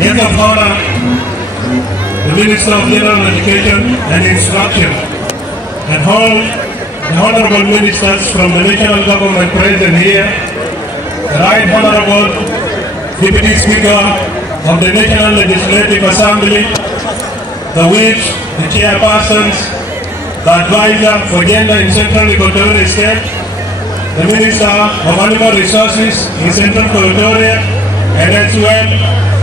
Guest of honor, the Minister of General Education and Instruction, and all the honorable ministers from the national government present here, the Right Honorable Deputy Speaker of the National Legislative Assembly, the whips, the chairpersons, the advisor for gender in Central Equatoria State, the Minister of Animal Resources in Central Equatoria, and as well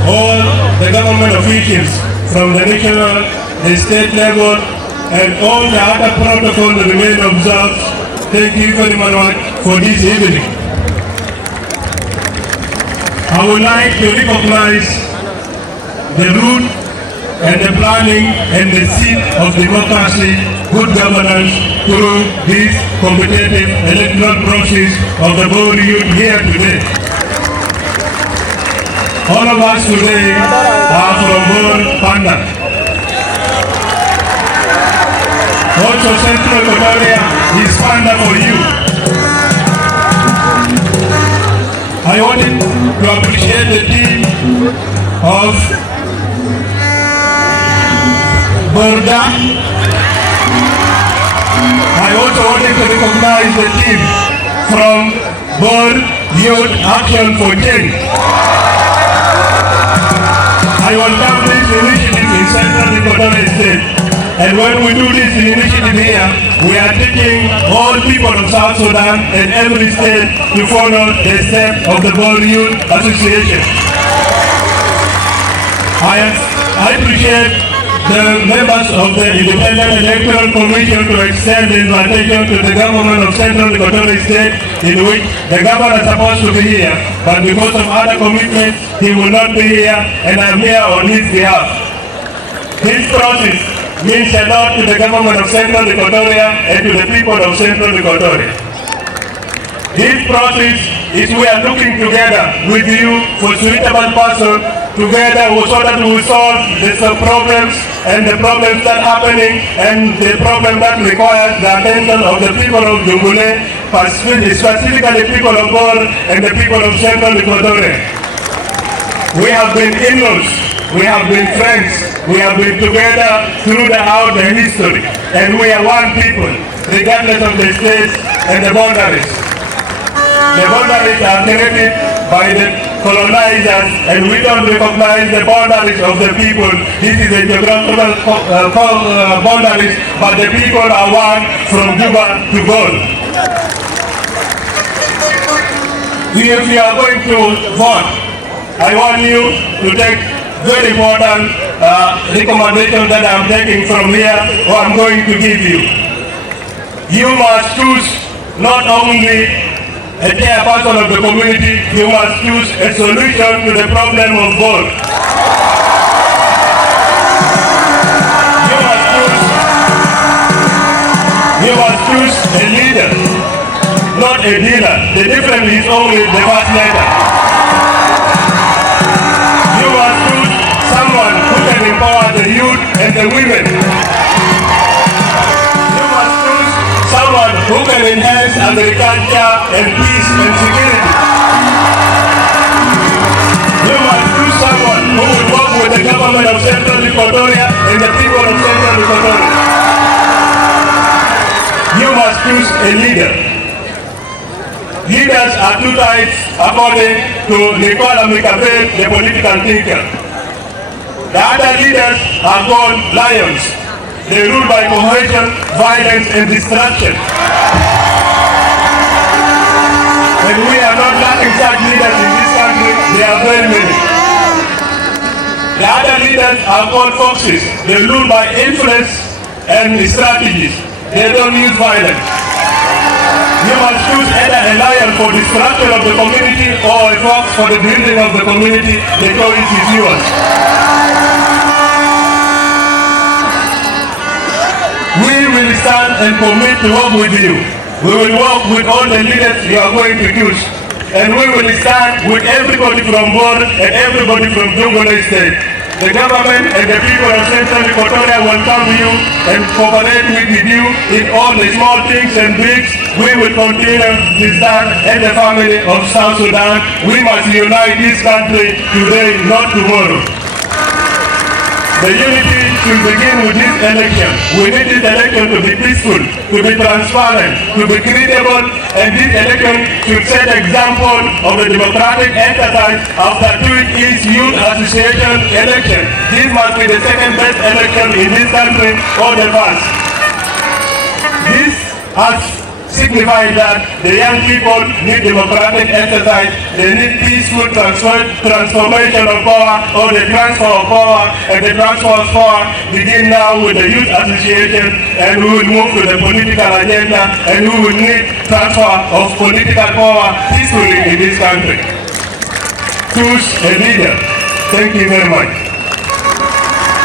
all the government officials from the national, the state level, and all the other protocols remain observed. Thank you very much for this evening. I would like to recognize the root and the planning and the seed of democracy, good governance through this competitive electoral process of the board youth here today. All of us today are from board Panda. Also, Central Equatoria is Panda for you. I wanted to appreciate the team of Borda. I also wanted to recognize the team from Board Youth Action for Change. I welcome this initiative in Central Equatoria State. And when we do this initiative here, we are teaching all people of South Sudan and every state to follow the steps of the Board Youth Association. I appreciate the members of the Independent Electoral Commission to extend the invitation to the government of Central Equatoria State, in which the governor is supposed to be here, but because of other commitments, he will not be here, and I'm here on his behalf. This process means a lot to the government of Central Equatoria and to the people of Central Equatoria. This process is we are looking together with you for suitable person together so that we solve the problems and the problems that are happening and the problem that requires the attention of the people of Jungule, specifically people of Bor and the people of Central Equatoria. We have been in-laws, we have been friends, we have been together throughout the history, and we are one people, regardless of the states and the boundaries. The boundaries are created by the colonizers, and we don't recognize the boundaries of the people. This is a geographical boundaries, but the people are one from Juba to Gold. If you are going to vote, I want you to take very important recommendation that I'm taking from here, or I'm going to give you. You must choose not only a chairperson of the community, you must choose a solution to the problem of both. You must choose a leader, not a dealer. The difference is only the first letter. You must choose someone who can empower the youth and the women. You must choose someone who can enhance agriculture and peace and security. You must choose someone who will work with the government of Central Equatoria and the people of Central Equatoria. You must choose a leader. Leaders are two types according to Nicola Mikabel, the political thinker. The other leaders are called lions. They rule by coercion, violence, and destruction. And we are not lacking such leaders in this country. There are very many. The other leaders are called foxes. They rule by influence and strategies. They don't use violence. You must choose either a lion for destruction of the community or a fox for the building of the community. The choice is yours. We will stand and commit to work with you. We will work with all the leaders you are going to choose. And we will stand with everybody from Bor and everybody from Jungule State. The government and the people of Central Equatoria welcome you and cooperate with you in all the small things and bigs. We will continue to stand as the family of South Sudan. We must unite this country today, not tomorrow. The unity should begin with this election. We need this election to be peaceful, to be transparent, to be credible, and this election should set example of the democratic exercise after 2 East Youth Association election. This must be the second best election in this country or the first. This has signified that the young people need democratic exercise, they need peaceful transformation of power, or the transfer of power, and the transfer of power begin now with the youth association, and we will move to the political agenda, and we will need transfer of political power peacefully in this country. Choose a leader. Thank you very much.